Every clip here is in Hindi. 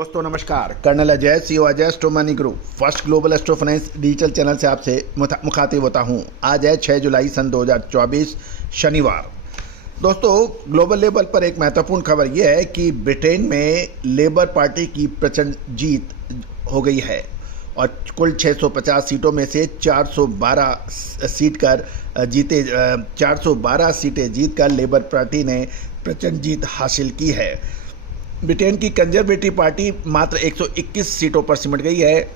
दोस्तों नमस्कार, colonel Ajay CO Ajay Astro Money Group First Global Astro Finance digital channel से आपसे मुखातिब होता हूं। आज है 6 जुलाई सन 2024 शनिवार। दोस्तों ग्लोबल लेवल पर एक महत्वपूर्ण खबर यह है कि ब्रिटेन में लेबर पार्टी की प्रचंड जीत हो गई है और कुल 650 सीटों में से 412 सीटें जीतकर लेबर पार्टी ने प्रचंड जीत हासिल की है। ब्रिटेन की कंजर्वेटिव पार्टी मात्र 121 सीटों पर सिमट गई है।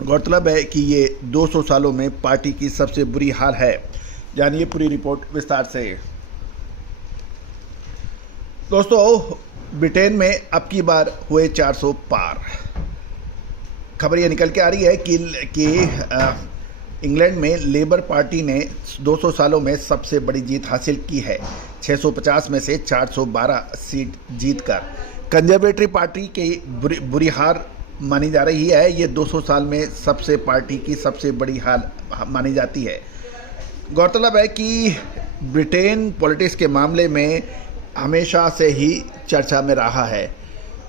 गौरतलब है कि ये 200 सालों में पार्टी की सबसे बुरी हार है। जानिए पूरी रिपोर्ट विस्तार से। दोस्तों ब्रिटेन में अब की बार हुए 400 पार। खबर ये निकल के आ रही है कि इंग्लैंड में लेबर पार्टी ने 200 सालों में सबसे बड़ी जीत हासिल की है। 650 में से 412 सीट जीतकर कंजर्वेटिव पार्टी की बुरी हार मानी जा रही है। ये 200 साल में पार्टी की सबसे बड़ी हार मानी जाती है। गौरतलब है कि ब्रिटेन पॉलिटिक्स के मामले में हमेशा से ही चर्चा में रहा है,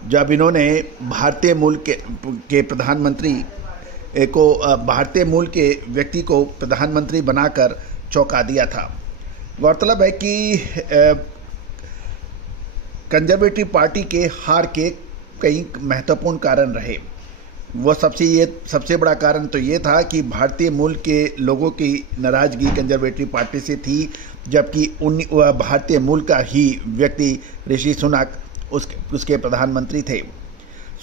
जब इन्होंने भारतीय मूल के प्रधानमंत्री भारतीय मूल के व्यक्ति को प्रधानमंत्री बनाकर चौंका दिया था। गौरतलब है कि कंजर्वेटिव पार्टी के हार के कई महत्वपूर्ण कारण रहे। वो सबसे बड़ा कारण तो ये था कि भारतीय मूल के लोगों की नाराज़गी कंजर्वेटिव पार्टी से थी, जबकि भारतीय मूल का ही व्यक्ति ऋषि सुनक उसके प्रधानमंत्री थे।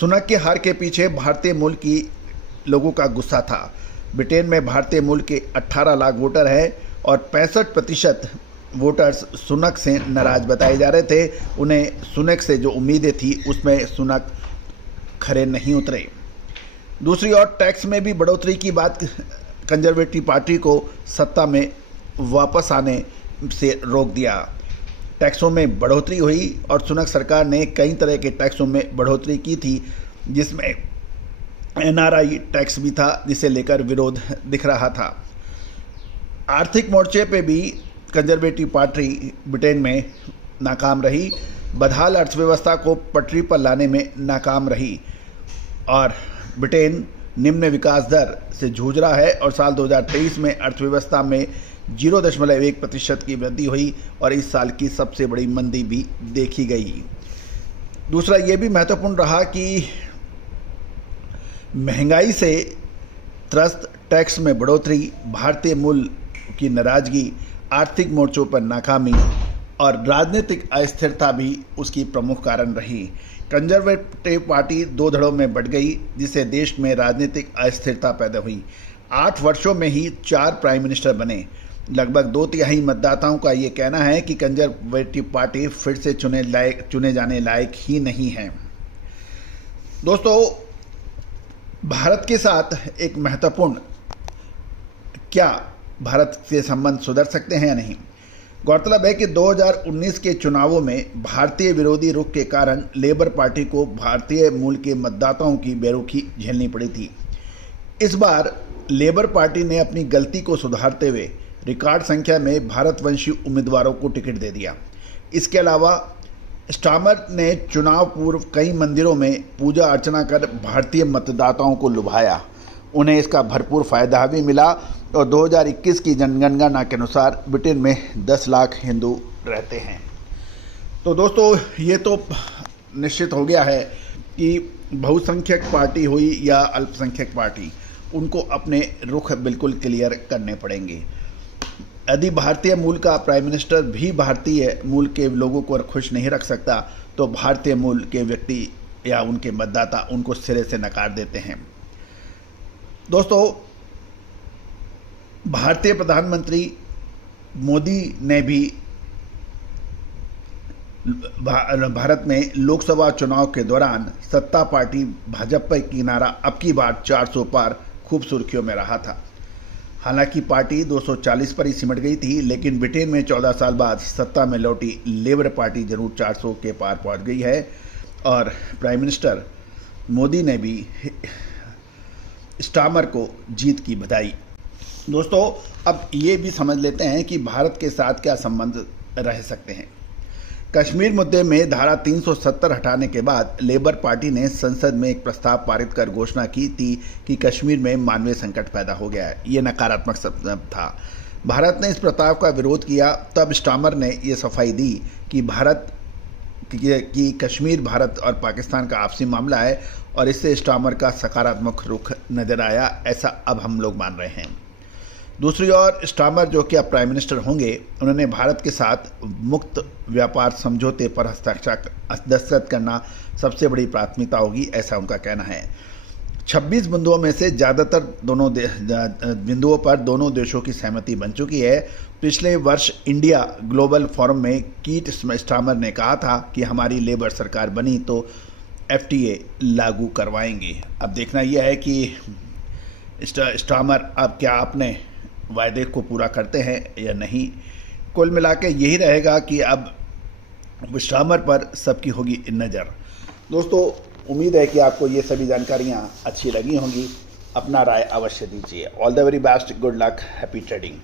सुनक के हार के पीछे भारतीय मूल की लोगों का गुस्सा था। ब्रिटेन में भारतीय मूल के 18 लाख वोटर हैं और 65% वोटर्स सुनक से नाराज बताए जा रहे थे। उन्हें सुनक से जो उम्मीदें थी उसमें सुनक खरे नहीं उतरे। दूसरी ओर टैक्स में भी बढ़ोतरी की बात कंजर्वेटिव पार्टी को सत्ता में वापस आने से रोक दिया। टैक्सों में बढ़ोतरी हुई और सुनक सरकार ने कई तरह के टैक्सों में बढ़ोतरी की थी, जिसमें NRI टैक्स भी था, जिसे लेकर विरोध दिख रहा था। आर्थिक मोर्चे पे भी कंजर्वेटिव पार्टी ब्रिटेन में नाकाम रही। बदहाल अर्थव्यवस्था को पटरी पर लाने में नाकाम रही और ब्रिटेन निम्न विकास दर से जूझ रहा है और साल 2023 में अर्थव्यवस्था में 0.1% की वृद्धि हुई और इस साल की सबसे बड़ी मंदी भी देखी गई। दूसरा ये भी महत्वपूर्ण रहा कि महंगाई से त्रस्त, टैक्स में बढ़ोतरी, भारतीय मूल की नाराजगी, आर्थिक मोर्चों पर नाकामी और राजनीतिक अस्थिरता भी उसकी प्रमुख कारण रही। कंजर्वेटिव पार्टी 2 धड़ों में बंट गई, जिससे देश में राजनीतिक अस्थिरता पैदा हुई। 8 वर्षों में ही 4 प्राइम मिनिस्टर बने। लगभग 2/3 मतदाताओं का ये कहना है कि कंजर्वेटिव पार्टी फिर से चुने जाने लायक ही नहीं है। दोस्तों भारत के साथ एक महत्वपूर्ण, क्या भारत के संबंध सुधर सकते हैं या नहीं? गौरतलब है कि 2019 के चुनावों में भारतीय विरोधी रुख के कारण लेबर पार्टी को भारतीय मूल के मतदाताओं की बेरुखी झेलनी पड़ी थी। इस बार लेबर पार्टी ने अपनी गलती को सुधारते हुए रिकॉर्ड संख्या में भारतवंशी उम्मीदवारों को टिकट दे दिया। इसके अलावा स्टामर ने चुनाव पूर्व कई मंदिरों में पूजा अर्चना कर भारतीय मतदाताओं को लुभाया। उन्हें इसका भरपूर फायदा भी मिला और 2021 की जनगणना के अनुसार ब्रिटेन में 10 लाख हिंदू रहते हैं। तो दोस्तों ये तो निश्चित हो गया है कि बहुसंख्यक पार्टी हुई या अल्पसंख्यक पार्टी, उनको अपने रुख बिल्कुल क्लियर करने पड़ेंगे। यदि भारतीय मूल का प्राइम मिनिस्टर भी भारतीय मूल के लोगों को खुश नहीं रख सकता, तो भारतीय मूल के व्यक्ति या उनके मतदाता उनको सिरे से नकार देते हैं। दोस्तों भारतीय प्रधानमंत्री मोदी ने भी भारत में लोकसभा चुनाव के दौरान सत्ता पार्टी भाजपा की नारा अब की बार 400 पार खूब सुर्खियों में रहा था। हालांकि पार्टी 240 पर ही सिमट गई थी, लेकिन ब्रिटेन में 14 साल बाद सत्ता में लौटी लेबर पार्टी जरूर 400 के पार पहुंच गई है और प्राइम मिनिस्टर मोदी ने भी स्टामर को जीत की बधाई। दोस्तों अब ये भी समझ लेते हैं कि भारत के साथ क्या संबंध रह सकते हैं। कश्मीर मुद्दे में धारा 370 हटाने के बाद लेबर पार्टी ने संसद में एक प्रस्ताव पारित कर घोषणा की थी कि कश्मीर में मानवीय संकट पैदा हो गया है। ये नकारात्मक शब्द था। भारत ने इस प्रस्ताव का विरोध किया। तब स्टामर ने ये सफाई दी कि कश्मीर भारत और पाकिस्तान का आपसी मामला है और इससे स्टामर का सकारात्मक रुख नजर आया, ऐसा अब हम लोग मान रहे हैं। दूसरी ओर स्टामर, जो कि अब प्राइम मिनिस्टर होंगे, उन्होंने भारत के साथ मुक्त व्यापार समझौते पर दस्तखत करना सबसे बड़ी प्राथमिकता होगी, ऐसा उनका कहना है। 26 बिंदुओं में से ज़्यादातर बिंदुओं पर दोनों देशों की सहमति बन चुकी है। पिछले वर्ष इंडिया ग्लोबल फोरम में कीट स्टामर ने कहा था कि हमारी लेबर सरकार बनी तो FTA लागू करवाएंगे। अब देखना यह है कि स्टामर अब क्या अपने वायदे को पूरा करते हैं या नहीं। कुल मिला के यही रहेगा कि अब स्टामर पर सबकी होगी नज़र। दोस्तों, उम्मीद है कि आपको ये सभी जानकारियाँ अच्छी लगी होंगी। अपना राय अवश्य दीजिए। All the very best, good luck, happy trading.